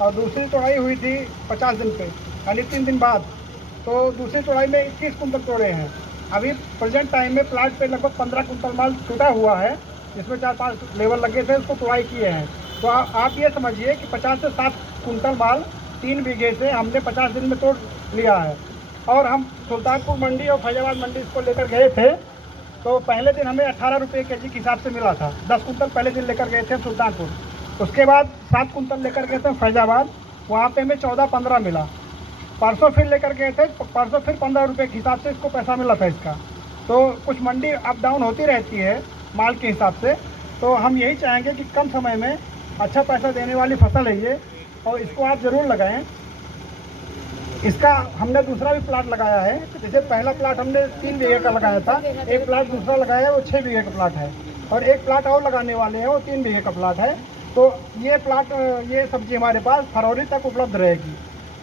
और दूसरी तोड़ाई हुई थी 50 दिन पे, यानी 3 दिन बाद। तो दूसरी तोड़ाई में 21 कुंटल तोड़े हैं। अभी प्रेजेंट टाइम में प्लाट पे लगभग 15 कुंटल माल छूटा हुआ है, जिसमें 4-5 लेबर लगे थे, उसको तोड़ाई किए हैं। तो आप ये समझिए कि 50 से 60 कुंटल माल 3 बीघे से हमने 50 दिन में तोड़ लिया है। और हम सुल्तानपुर मंडी और फैजाबाद मंडी इसको लेकर गए थे, तो पहले दिन हमें 18 रुपये के जी हिसाब से मिला था। 10 कुंटल पहले दिन लेकर गए थे सुल्तानपुर, उसके बाद 7 कुंटल लेकर गए थे फैजाबाद, वहाँ पे हमें 14-15 मिला। परसों फिर लेकर गए थे, परसों फिर 15 रुपये के हिसाब से इसको पैसा मिला था इसका। तो कुछ मंडी अप डाउन होती रहती है माल के हिसाब से। तो हम यही चाहेंगे कि कम समय में अच्छा पैसा देने वाली फसल है ये, और इसको आप ज़रूर लगाएं। इसका हमने दूसरा भी प्लाट लगाया है। जैसे पहला प्लाट हमने 3 बीघे का लगाया था, एक प्लाट दूसरा लगाया है वो 6 बीघे का प्लाट है, और एक प्लाट और लगाने वाले हैं वो 3 बीघे का प्लाट है। तो ये प्लाट, ये सब्जी हमारे पास फरवरी तक उपलब्ध रहेगी।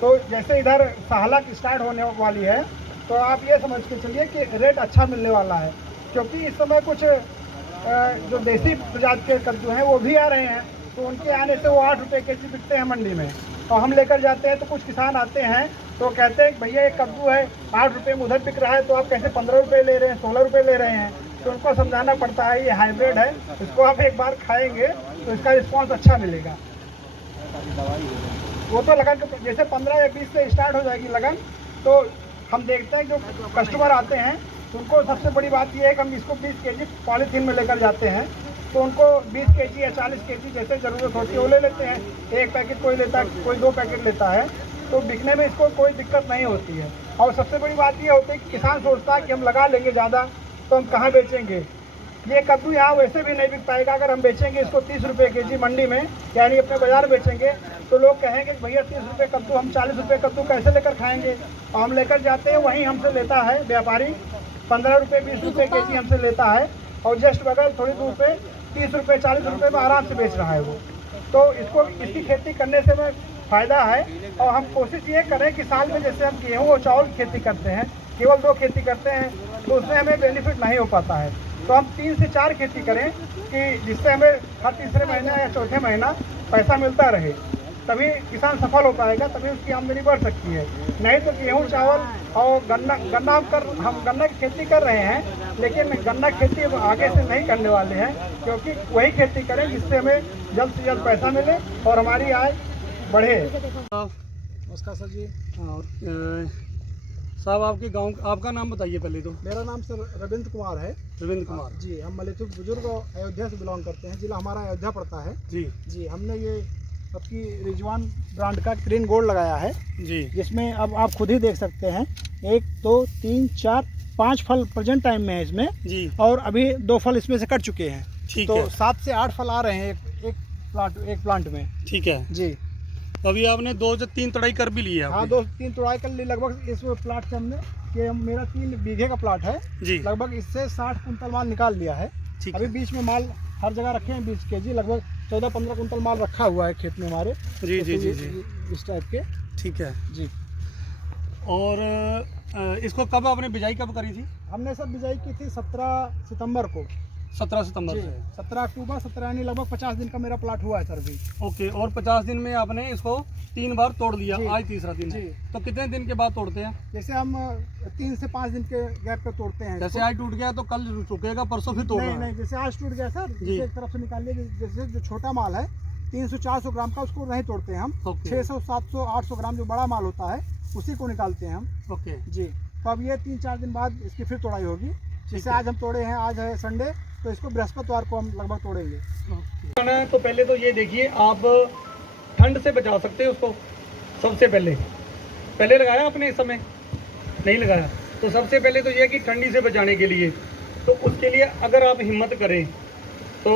तो जैसे इधर साहलक स्टार्ट होने वाली है, तो आप ये समझ के चलिए कि रेट अच्छा मिलने वाला है, क्योंकि इस समय कुछ जो देसी प्रजाति के कद्दू हैं वो भी आ रहे हैं। तो उनके आने से वो 8 रुपये के जी बिकते हैं मंडी में, और हम लेकर जाते हैं तो कुछ किसान आते हैं तो कहते हैं भैया ये कद्दू है 8 रुपये में उधर बिक रहा है, तो आप कैसे 15 रुपये ले रहे हैं, 16 रुपये ले रहे हैं। तो उनको समझाना पड़ता है ये हाइब्रिड है, इसको आप एक बार खाएंगे तो इसका रिस्पॉन्स अच्छा मिलेगा। वो तो लगन जैसे 15 या 20 से स्टार्ट हो जाएगी लगन। तो हम देखते हैं जो कस्टमर आते हैं उनको सबसे बड़ी बात यह है कि हम इसको 20 केजी पॉलीथीन में लेकर जाते हैं, तो उनको 20 केजी या 40 केजी जैसे ज़रूरत होती है वो ले लेते हैं। एक पैकेट कोई लेता है, कोई 2 पैकेट लेता है, तो बिकने में इसको कोई दिक्कत नहीं होती है। और सबसे बड़ी बात ये होती है कि किसान सोचता है कि हम लगा लेंगे ज़्यादा तो हम कहाँ बेचेंगे। ये कद्दू यहाँ वैसे भी नहीं बिक पाएगा। अगर हम बेचेंगे इसको 30 रुपये के जी मंडी में, यानी अपने बाज़ार बेचेंगे, तो लोग कहेंगे कि भैया 30 रुपये कद्दू, हम 40 रुपये कद्दू कैसे लेकर खाएंगे। और हम लेकर जाते हैं, वहीं हमसे लेता है व्यापारी 15 रुपये 20 रुपये के जी हमसे लेता है, और जस्ट बगल थोड़ी दूर पे 30 रुपये 40 रुपये में आराम से बेच रहा है वो। तो इसको इसकी खेती करने से हमें फ़ायदा है। और हम कोशिश ये करें कि साल में जैसे हम गेहूँ और चावल की खेती करते हैं, केवल 2 खेती करते हैं, तो उसमें हमें बेनिफिट नहीं हो पाता है। तो हम 3 से 4 खेती करें कि जिससे हमें हर तीसरे महीना या चौथे महीना पैसा मिलता रहे, तभी किसान सफल हो पाएगा, तभी उसकी आमदनी बढ़ सकती है। नहीं तो गेहूँ चावल और गन्ना हम गन्ना की खेती कर रहे हैं, लेकिन गन्ना खेती अब आगे से नहीं करने वाले हैं, क्योंकि वही खेती करें जिससे हमें जल्द से जल्द पैसा मिले और हमारी आय बढ़े। नमस्कार सर जी। साहब आपके गांव, आपका नाम बताइए पहले तो। मेरा नाम सर रविंद्र कुमार है। रविंद्र कुमार जी, हम मलेतुर बुजुर्ग अयोध्या से बिलोंग करते हैं। जिला हमारा अयोध्या पड़ता है। जी, हमने ये आपकी रिजवान ब्रांड का ग्रीन गोल्ड लगाया है जी, जिसमें अब आप खुद ही देख सकते हैं 1 2 3 4 5 फल प्रेजेंट टाइम में है इसमें जी, और अभी 2 फल इसमें से कट चुके हैं। ठीक तो है। 7 से 8 फल आ रहे हैं एक प्लांट में। ठीक है जी, तो अभी आपने 2 से 3 तड़ाई कर भी ली है। हाँ 2-3 तोड़ाई कर ली लगभग इस प्लाट से हमने, कि मेरा 3 बीघे का प्लाट है जी, लगभग इससे 60 कुंटल माल निकाल लिया है। ठीक अभी है। बीच में माल हर जगह रखे हैं 20 केजी, लगभग 14-15 कुंटल माल रखा हुआ है खेत में हमारे। जी तो जी जी जी, इस टाइप के। ठीक है। जी, और इसको कब आपने बिजाई कब करी थी? हमने सब बिजाई की थी 17 सितंबर को। 17 सितंबर जी, से। 17 अक्टूबर 17 यानी लगभग 50 दिन का मेरा प्लाट हुआ है सर अभी। ओके, और 50 दिन में आपने इसको 3 बार तोड़ लिया, जी, आज तीसरा दिन है। जी। तो कितने दिन के बाद तोड़ते हैं? जैसे हम 3 से 5 दिन के गैप पे तोड़ते हैं जैसे इसको। आज टूट गया तो कल सूखेगा, परसों फिर तोड़ना नहीं है। नहीं, जैसे आज टूट गया सर, जी। एक तरफ से निकालिए। जैसे जो छोटा माल है 300-400 ग्राम का, उसको नहीं तोड़ते हैं हम। ओके। 600-700-800 ग्राम जो बड़ा माल होता है उसी को निकालते हैं हम। ओके जी, तो अब ये 3-4 दिन बाद इसकी फिर तोड़ाई होगी। जैसे आज हम तोड़े हैं, आज है संडे, तो इसको बृहस्पतिवार को हम लगभग तोड़ेंगे। तो पहले तो ये देखिए, आप ठंड से बचा सकते हैं उसको। सबसे पहले लगाया आपने इस समय? नहीं लगाया। तो सबसे पहले तो ये कि ठंडी से बचाने के लिए, तो उसके लिए अगर आप हिम्मत करें तो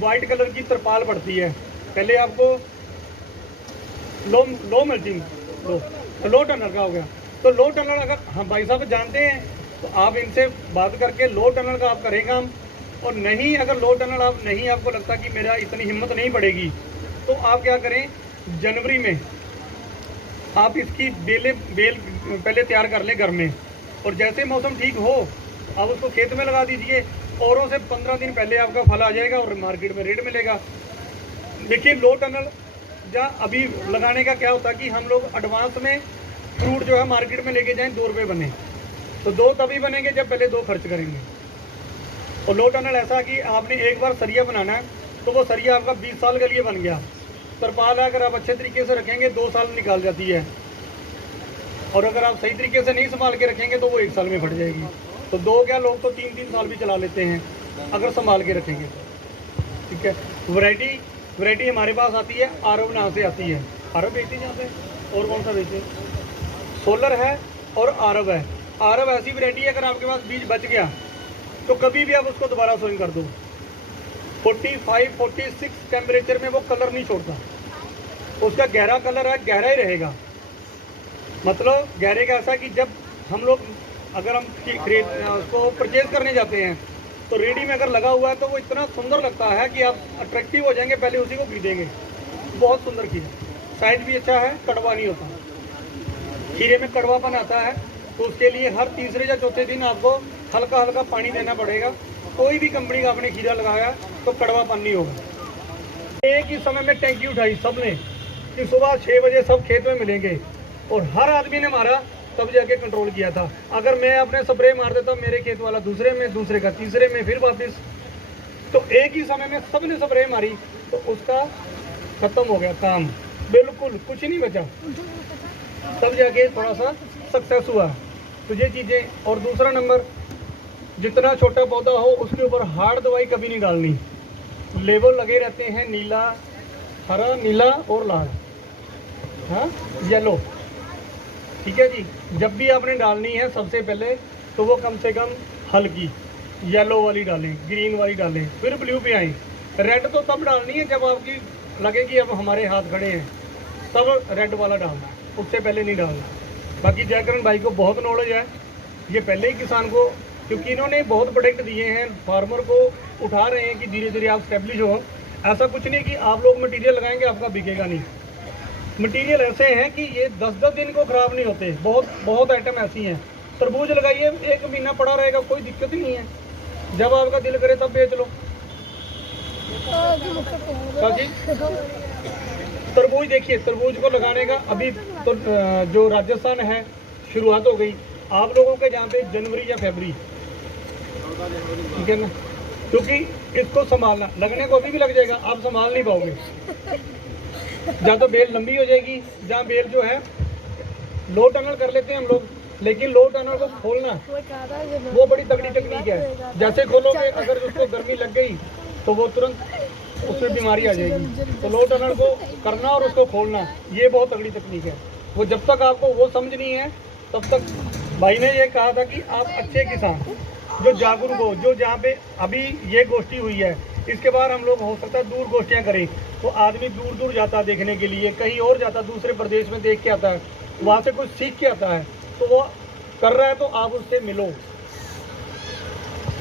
वाइट कलर की तरपाल पड़ती है, पहले आपको लो मल्चिंग लो टनर का हो गया। तो लो टनर अगर हम भाई साहब जानते हैं तो आप इनसे बात करके लो टनर का आप करें काम। और नहीं, अगर लो टनल आप नहीं, आपको लगता कि मेरा इतनी हिम्मत नहीं पड़ेगी, तो आप क्या करें, जनवरी में आप इसकी बेल पहले तैयार कर लें घर में, और जैसे मौसम ठीक हो आप उसको खेत में लगा दीजिए। औरों से 15 दिन पहले आपका फल आ जाएगा और मार्केट में रेट मिलेगा। देखिए, लो टनल जहाँ अभी लगाने का क्या होता है कि हम लोग एडवांस में फ्रूट जो है मार्केट में लेके जाएं 2 रुपये बने, तो 2 तभी बनेंगे जब पहले 2 खर्च करेंगे। और लो टनल ऐसा कि आपने एक बार सरिया बनाना है तो वो सरिया आपका 20 साल के लिए बन गया। तरपाल अगर आप अच्छे तरीके से रखेंगे 2 साल निकाल जाती है, और अगर आप सही तरीके से नहीं संभाल के रखेंगे तो वो 1 साल में फट जाएगी। तो 2 क्या, लोग तो 3-3 साल भी चला लेते हैं अगर संभाल के रखेंगे। ठीक है, वैरायटी हमारे पास आती है आरव नाम से आती है। आरव बेचती है यहाँ पे, और कौन सा बेचते हैं? सोलर है और आरव है। आरव ऐसी वैरायटी है अगर आपके पास बीज बच गया तो कभी भी आप उसको दोबारा सोइंग कर दो, 45-46 टेम्परेचर में वो कलर नहीं छोड़ता। उसका गहरा कलर है, गहरा ही रहेगा। मतलब गहरे का ऐसा कि जब हम लोग अगर हम उसको परचेज करने जाते हैं तो रेडी में अगर लगा हुआ है तो वो इतना सुंदर लगता है कि आप अट्रैक्टिव हो जाएंगे, पहले उसी को खरीदेंगे। बहुत सुंदर खीरा, साइज भी अच्छा है, कड़वा नहीं होता। खीरे में कड़वापन आता है तो उसके लिए हर तीसरे या चौथे दिन आपको हल्का हल्का पानी देना पड़ेगा। कोई भी कंपनी का आपने खीरा लगाया तो कड़वापन नहीं होगा। एक ही समय में टैंकी उठाई सबने कि सुबह 6 बजे सब खेत में मिलेंगे, और हर आदमी ने मारा, तब जाके कंट्रोल किया था। अगर मैं अपने स्प्रे मार देता मेरे खेत वाला दूसरे में, दूसरे का तीसरे में, फिर वापस, तो एक ही समय में सबने स्प्रे मारी तो उसका खत्म हो गया काम, बिल्कुल कुछ नहीं बचा। तब जाके थोड़ा सा सक्सेस हुआ। तो ये चीज़ें। और दूसरा नंबर, जितना छोटा पौधा हो उसके ऊपर हार्ड दवाई कभी नहीं डालनी। लेबल लगे रहते हैं नीला, हरा, नीला और लाल, हाँ, येलो। ठीक है जी। जब भी आपने डालनी है सबसे पहले तो वो कम से कम हल्की येलो वाली डालें, ग्रीन वाली डालें, फिर ब्लू पे आएँ। रेड तो तब डालनी है जब आपकी लगे कि अब हमारे हाथ खड़े हैं, तब रेड वाला डालना, उससे पहले नहीं डालना। बाकी जयकरण भाई को बहुत नॉलेज है, ये पहले ही किसान को, क्योंकि इन्होंने बहुत प्रोडक्ट दिए हैं, फार्मर को उठा रहे हैं कि धीरे धीरे आप स्टेब्लिश हो। ऐसा कुछ नहीं कि आप लोग मटेरियल लगाएंगे आपका बिकेगा नहीं। मटेरियल ऐसे हैं कि ये 10-10 दिन को ख़राब नहीं होते। बहुत आइटम ऐसी हैं। तरबूज लगाइए, 1 महीना पड़ा रहेगा, कोई दिक्कत ही नहीं है। जब आपका दिल करे तब बेच लो। जी, तरबूज देखिए, तरबूज को लगाने का अभी तो जो राजस्थान है शुरुआत हो गई। आप लोगों के जहाँ पे जनवरी या फरवरी, ठीक है ना, क्योंकि इसको संभालना, लगने को अभी भी लग जाएगा, आप संभाल नहीं पाओगे। जहाँ तो बेल लंबी हो जाएगी, जहाँ बेल जो है लो टनल कर लेते हैं हम लोग, लेकिन लो टनल को खोलना वो बड़ी तगड़ी टेक्निक है। जैसे खोलोगे, अगर उसको गर्मी लग गई तो वो तुरंत उसमें बीमारी आ जाएगी। तो लो टनल को करना और उसको खोलना, ये बहुत तगड़ी तकनीक है। वो जब तक आपको वो समझ नहीं है तब तक। भाई ने ये कहा था कि आप अच्छे किसान जो जागरूक हो, जो जहाँ पे अभी ये गोष्ठी हुई है, इसके बाद हम लोग हो सकता है दूर गोष्ठियाँ करें, तो आदमी दूर दूर जाता है देखने के लिए, कहीं और जाता, दूसरे प्रदेश में देख के आता है, वहाँ से कुछ सीख के आता है, तो वो कर रहा है तो आप उससे मिलो।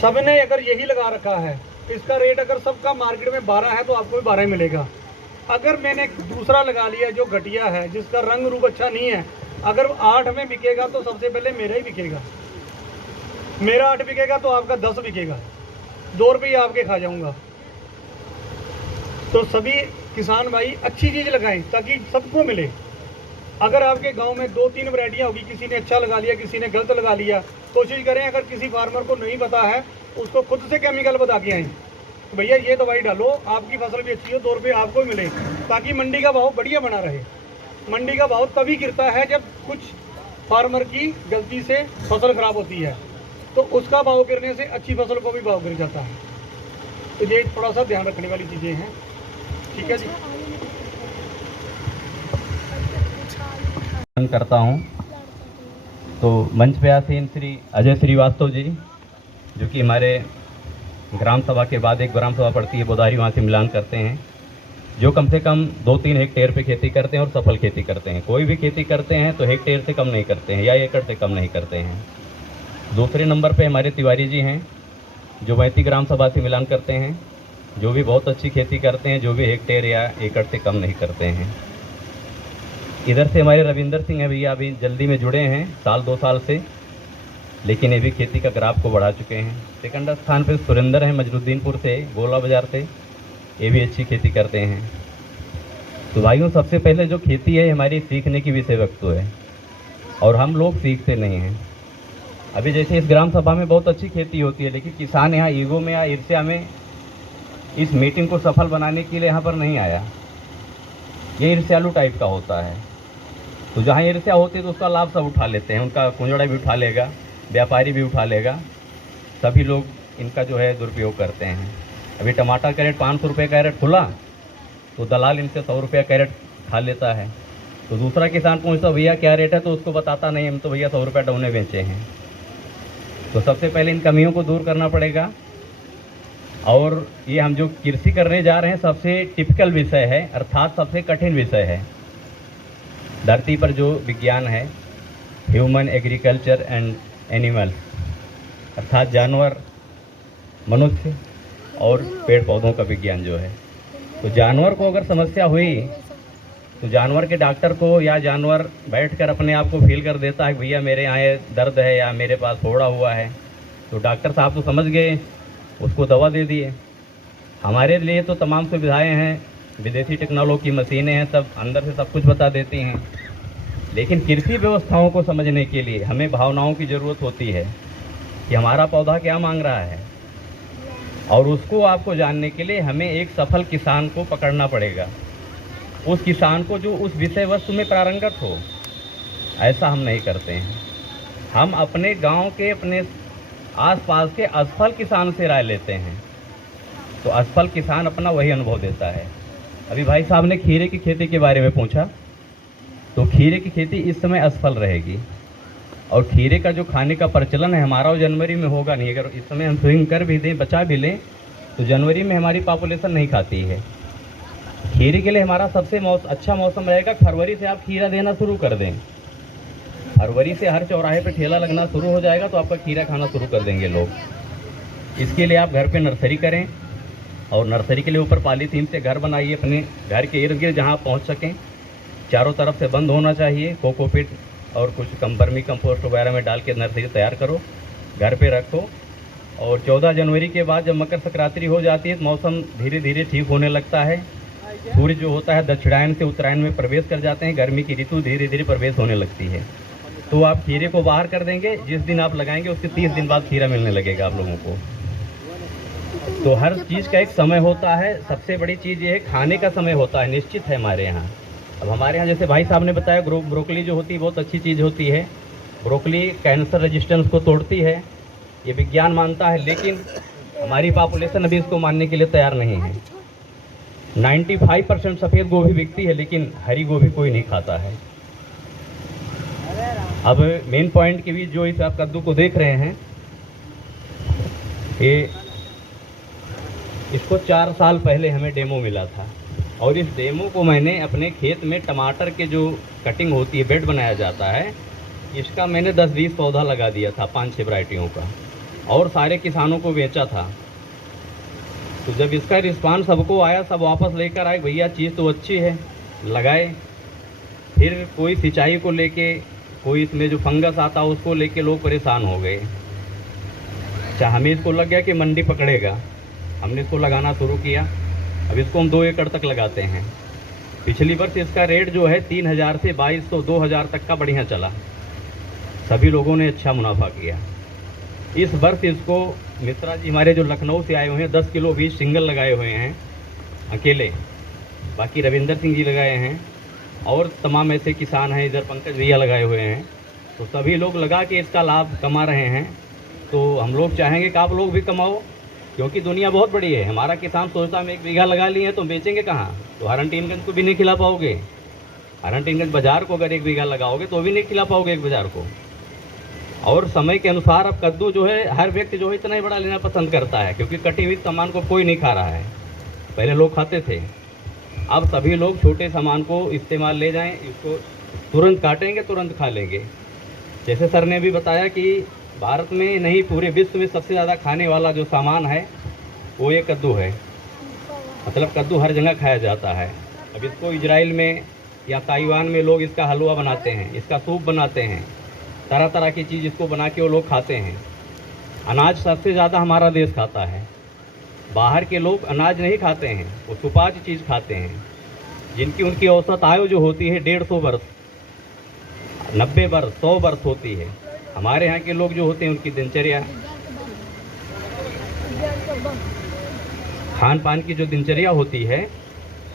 सबने अगर यही लगा रखा है, इसका रेट अगर सबका मार्केट में 12 है तो आपको भी 12 ही मिलेगा। अगर मैंने दूसरा लगा लिया जो घटिया है, जिसका रंग रूप अच्छा नहीं है, अगर 8 में बिकेगा तो सबसे पहले मेरा ही बिकेगा। मेरा 8 बिकेगा तो आपका 10 बिकेगा, 2 रुपये आपके खा जाऊंगा। तो सभी किसान भाई अच्छी चीज़ लगाएं ताकि सबको मिले। अगर आपके गांव में 2-3 वैरायटियाँ होगी, किसी ने अच्छा लगा लिया, किसी ने गलत लगा लिया, कोशिश करें अगर किसी फार्मर को नहीं पता है उसको खुद से केमिकल बता के आएँ, तो भैया ये दवाई डालो, आपकी फसल भी अच्छी हो, 2 रुपये आपको मिले, ताकि मंडी का भाव बढ़िया बना रहे। मंडी का भाव तभी गिरता है जब कुछ फार्मर की गलती से फसल खराब होती है, तो उसका भाव गिरने से अच्छी फसल को भी भाव गिर जाता है। तो ये थोड़ा सा ध्यान रखने वाली चीज़ें हैं। ठीक है जी। करता हूँ तो मंच पे आसीन श्री अजय श्रीवास्तव जी, जो कि हमारे ग्राम सभा के बाद एक ग्राम सभा पड़ती है बोदारी, वहाँ से मिलान करते हैं, जो कम से कम 2-3 हेक्टेयर पे खेती करते हैं और सफल खेती करते हैं। कोई भी खेती करते हैं तो हेक्टेयर से कम नहीं करते हैं या एकड़ से कम नहीं करते हैं। दूसरे नंबर पे हमारे तिवारी जी हैं, जो मैती ग्राम सभा से मिलान करते हैं, जो भी बहुत अच्छी खेती करते हैं, जो भी हेक्टेयर या एकड़ से कम नहीं करते हैं। इधर से हमारे रविंदर सिंह है भैया, अभी जल्दी में जुड़े हैं 1-2 साल से, लेकिन ये भी खेती का ग्राफ को बढ़ा चुके हैं। सेकंड स्थान पर सुरेंद्र हैं मजरुद्दीनपुर से, गोला बाज़ार से, ये भी अच्छी खेती करते हैं। तो भाइयों, सबसे पहले जो खेती है हमारी सीखने की विषय वस्तु है और हम लोग सीखते नहीं हैं। अभी जैसे इस ग्राम सभा में बहुत अच्छी खेती होती है, लेकिन किसान यहाँ ईगो में या ईर्ष्या में इस मीटिंग को सफल बनाने के लिए यहाँ पर नहीं आया। ये ईर्ष्यालु टाइप का होता है। तो जहाँ ईर्ष्या होती है तो उसका लाभ सब उठा लेते हैं। उनका कुंजड़ा भी उठा लेगा, व्यापारी भी उठा लेगा, सभी लोग इनका जो है दुरुपयोग करते हैं। अभी टमाटर कैरेट 500 रुपये कैरेट खुला तो दलाल इनसे 100 रुपया कैरेट खा लेता है। तो दूसरा किसान पूछता भैया क्या रेट है, तो उसको बताता नहीं, हम तो भैया 100 रुपये डौने बेचे हैं। तो सबसे पहले इन कमियों को दूर करना पड़ेगा। और ये हम जो कृषि करने जा रहे हैं सबसे टिपिकल विषय है, अर्थात सबसे कठिन विषय है। धरती पर जो विज्ञान है, ह्यूमन एग्रीकल्चर एंड एनिमल्स, अर्थात जानवर, मनुष्य और पेड़ पौधों का विज्ञान जो है। तो जानवर को अगर समस्या हुई तो जानवर के डॉक्टर को या जानवर बैठकर अपने आप को फील कर देता है भैया मेरे यहाँ दर्द है या मेरे पास फोड़ा हुआ है, तो डॉक्टर साहब तो समझ गए, उसको दवा दे दिए। हमारे लिए तो तमाम सुविधाएं हैं, विदेशी टेक्नोलॉजी की मशीनें हैं, सब अंदर से सब कुछ बता देती हैं। लेकिन कृषि व्यवस्थाओं को समझने के लिए हमें भावनाओं की ज़रूरत होती है कि हमारा पौधा क्या मांग रहा है, और उसको आपको जानने के लिए हमें एक सफल किसान को पकड़ना पड़ेगा। उस किसान को जो उस विषय वस्तु में पारंगत हो। ऐसा हम नहीं करते हैं। हम अपने गांव के, अपने आसपास के असफल किसान से राय लेते हैं। तो असफल किसान अपना वही अनुभव देता है। अभी भाई साहब ने खीरे की खेती के बारे में पूछा, तो खीरे की खेती इस समय असफल रहेगी। और खीरे का जो खाने का प्रचलन है हमारा, वो जनवरी में होगा नहीं। अगर इस समय हम स्विंग कर भी दें, बचा भी लें, तो जनवरी में हमारी पॉपुलेशन नहीं खाती है। खीरे के लिए हमारा सबसे अच्छा मौसम रहेगा, फरवरी से आप खीरा देना शुरू कर दें। फरवरी से हर चौराहे पे ठेला लगना शुरू हो जाएगा तो आपका खीरा खाना शुरू कर देंगे लोग। इसके लिए आप घर पे नर्सरी करें, और नर्सरी के लिए ऊपर पॉलीथीन से घर बनाइए अपने घर के इर्द गिर्द, जहाँ पहुँच सकें। चारों तरफ से बंद होना चाहिए। कोकोपीट और कुछ वर्मी कंपोस्ट वगैरह में डाल के नर्सरी तैयार करो, घर पे रखो। और 14 जनवरी के बाद जब मकर संक्रांति हो जाती है तो मौसम धीरे धीरे ठीक होने लगता है। सूर्य जो होता है दक्षिणायन से उत्तरायण में प्रवेश कर जाते हैं, गर्मी की ऋतु धीरे धीरे प्रवेश होने लगती है। तो आप खीरे को बाहर कर देंगे, जिस दिन आप लगाएंगे उसके 30 दिन बाद खीरा मिलने लगेगा आप लोगों को। तो हर चीज़ का एक समय होता है। सबसे बड़ी चीज़ ये है, खाने का समय होता है, निश्चित है हमारे यहाँ। अब हमारे यहाँ जैसे भाई साहब ने बताया, ब्रोकली जो होती है बहुत अच्छी चीज़ होती है। ब्रोकली कैंसर रेजिस्टेंस को तोड़ती है, ये विज्ञान मानता है, लेकिन हमारी पॉपुलेशन अभी इसको मानने के लिए तैयार नहीं है। 95% सफ़ेद गोभी बिकती है, लेकिन हरी गोभी कोई नहीं खाता है। अब मेन पॉइंट के बीच जो इस आप कद्दू को देख रहे हैं, ये इसको 4 साल पहले हमें डेमो मिला था, और इस डेमो को मैंने अपने खेत में टमाटर के जो कटिंग होती है, बेड बनाया जाता है, इसका मैंने 10-20 पौधा लगा दिया था 5-6 वैरायटियों का, और सारे किसानों को बेचा था। तो जब इसका रिस्पांस सबको आया, सब वापस लेकर आए, भैया चीज़ तो अच्छी है, लगाए। फिर कोई सिंचाई को लेके, कोई इसमें जो फंगस आता उसको लेके लोग परेशान हो गए। अच्छा, हमें इसको लग गया कि मंडी पकड़ेगा, हमने इसको लगाना शुरू किया। अब इसको हम 2 एकड़ तक लगाते हैं। पिछली वर्ष इसका रेट जो है 3000 से 2200-2000 तक का बढ़िया चला, सभी लोगों ने अच्छा मुनाफा किया। इस वर्ष इसको मित्रा जी हमारे जो लखनऊ से आए हुए हैं 10 किलो बीज सिंगल लगाए हुए हैं अकेले, बाकी रविंदर सिंह जी लगाए हैं, और तमाम ऐसे किसान हैं, इधर पंकज भैया लगाए हुए हैं। तो सभी लोग लगा के इसका लाभ कमा रहे हैं। तो हम लोग चाहेंगे कि आप लोग भी कमाओ, क्योंकि दुनिया बहुत बड़ी है। हमारा किसान सोचता है हम 1 बीघा लगा लिए हैं तो बेचेंगे कहाँ, तो हरनटीनगंज को भी नहीं खिला पाओगे। हरनटीनगंज बाज़ार को अगर 1 बीघा लगाओगे तो भी नहीं खिला पाओगे एक बाज़ार को। और समय के अनुसार अब कद्दू जो है हर व्यक्ति जो है इतना ही बड़ा लेना पसंद करता है, क्योंकि कटी हुई सामान को कोई नहीं खा रहा है। पहले लोग खाते थे, अब सभी लोग छोटे सामान को इस्तेमाल ले जाएं, इसको तुरंत काटेंगे, तुरंत खा लेंगे। जैसे सर ने भी बताया कि भारत में नहीं पूरे विश्व में सबसे ज़्यादा खाने वाला जो सामान है वो ये कद्दू है। मतलब कद्दू हर जगह खाया जाता है। अब इसको इजराइल में या ताइवान में लोग इसका हलवा बनाते हैं, इसका सूप बनाते हैं, तरह तरह की चीज़ इसको बना के वो लोग खाते हैं। अनाज सबसे ज़्यादा हमारा देश खाता है। बाहर के लोग अनाज नहीं खाते हैं, वो सुपाच्य चीज़ खाते हैं। जिनकी उनकी औसत आयु जो होती है 150 वर्ष, 90 वर्ष, 100 वर्ष होती है। हमारे यहाँ के लोग जो होते हैं उनकी दिनचर्या, खान पान की जो दिनचर्या होती है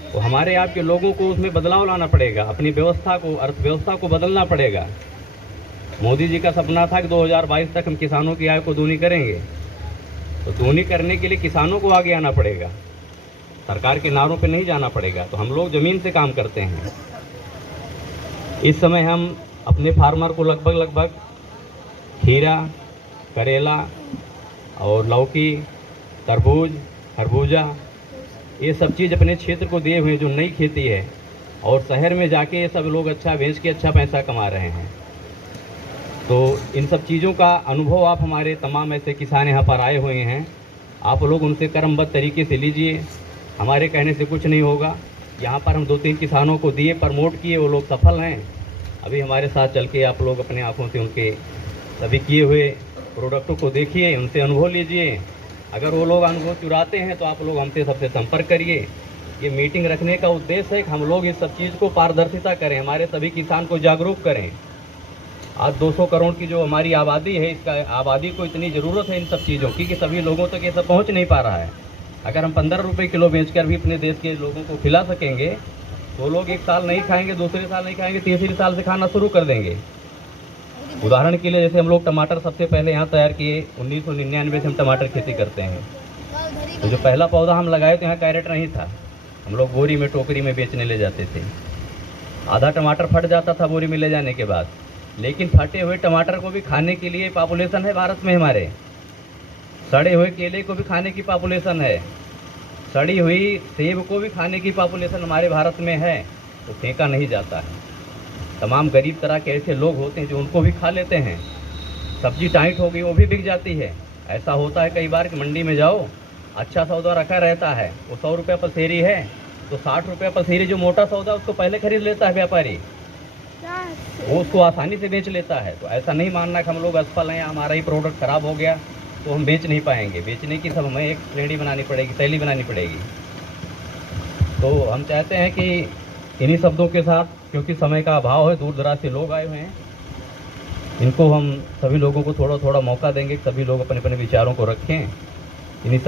वो हमारे आपके लोगों को उसमें बदलाव लाना पड़ेगा, अपनी व्यवस्था को, अर्थव्यवस्था को बदलना पड़ेगा। मोदी जी का सपना था कि 2022 तक हम किसानों की आय को दूनी करेंगे, तो दूनी करने के लिए किसानों को आगे आना पड़ेगा, सरकार के नारों पे नहीं जाना पड़ेगा। तो हम लोग ज़मीन से काम करते हैं। इस समय हम अपने फार्मर को लगभग खीरा, करेला और लौकी, तरबूज, खरबूजा, ये सब चीज़ अपने क्षेत्र को दिए हुए जो नई खेती है, और शहर में जाके ये सब लोग अच्छा बेच के अच्छा पैसा कमा रहे हैं। तो इन सब चीज़ों का अनुभव आप हमारे तमाम ऐसे किसान यहाँ पर आए हुए हैं, आप लोग उनसे क्रमबद्ध तरीके से लीजिए। हमारे कहने से कुछ नहीं होगा। यहाँ पर हम 2-3 किसानों को दिए, प्रमोट किए, वो लोग सफल हैं। अभी हमारे साथ चल के आप लोग अपने आँखों से उनके सभी किए हुए प्रोडक्टों को देखिए, उनसे अनुभव लीजिए। अगर वो लोग अनुभव चुराते हैं तो आप लोग हमसे सबसे संपर्क करिए। ये मीटिंग रखने का उद्देश्य है कि हम लोग इस सब चीज़ को पारदर्शिता करें, हमारे सभी किसान को जागरूक करें। आज 200 करोड़ की जो हमारी आबादी है, इसका आबादी को इतनी ज़रूरत है इन सब चीज़ों की कि सभी लोगों तक ये सब पहुँच नहीं पा रहा है। अगर हम 15 रुपये किलो बेचकर भी अपने देश के लोगों को खिला सकेंगे तो लोग 1 साल नहीं खाएंगे, दूसरे साल नहीं खाएंगे, तीसरे साल से खाना शुरू कर देंगे। उदाहरण के लिए जैसे हम लोग टमाटर सबसे पहले यहाँ तैयार किए, 1999 से हम टमाटर खेती करते हैं। तो जो पहला पौधा हम लगाए तो यहाँ कैरेट नहीं था, हम लोग बोरी में, टोकरी में बेचने ले जाते थे। आधा टमाटर फट जाता था बोरी में ले जाने के बाद, लेकिन फटे हुए टमाटर को भी खाने के लिए पॉपुलेशन है भारत में हमारे। सड़े हुए केले को भी खाने की पॉपुलेशन है, सड़ी हुई सेब को भी खाने की पॉपुलेशन हमारे भारत में है, तो फेंका नहीं जाता है। तमाम गरीब तरह के ऐसे लोग होते हैं जो उनको भी खा लेते हैं। सब्जी टाइट हो गई वो भी बिक जाती है। ऐसा होता है कई बार कि मंडी में जाओ, अच्छा सौदा रखा रहता है, वो 100 रुपये पसेरी है तो 60 रुपये पसेरी जो मोटा सौदा उसको पहले खरीद लेता है व्यापारी, वो उसको आसानी से बेच लेता है। तो ऐसा नहीं मानना कि हम लोग असफल हैं, हमारा ही प्रोडक्ट ख़राब हो गया तो हम बेच नहीं पाएंगे। बेचने की सब हमें एक श्रेणी बनानी पड़ेगी, शैली बनानी पड़ेगी। तो हम चाहते हैं कि इन्हीं शब्दों के साथ, क्योंकि समय का अभाव है, दूर दराज से लोग आए हुए हैं, इनको हम सभी लोगों को थोड़ा थोड़ा मौका देंगे, सभी लोग अपने अपने विचारों को रखें। इन्हीं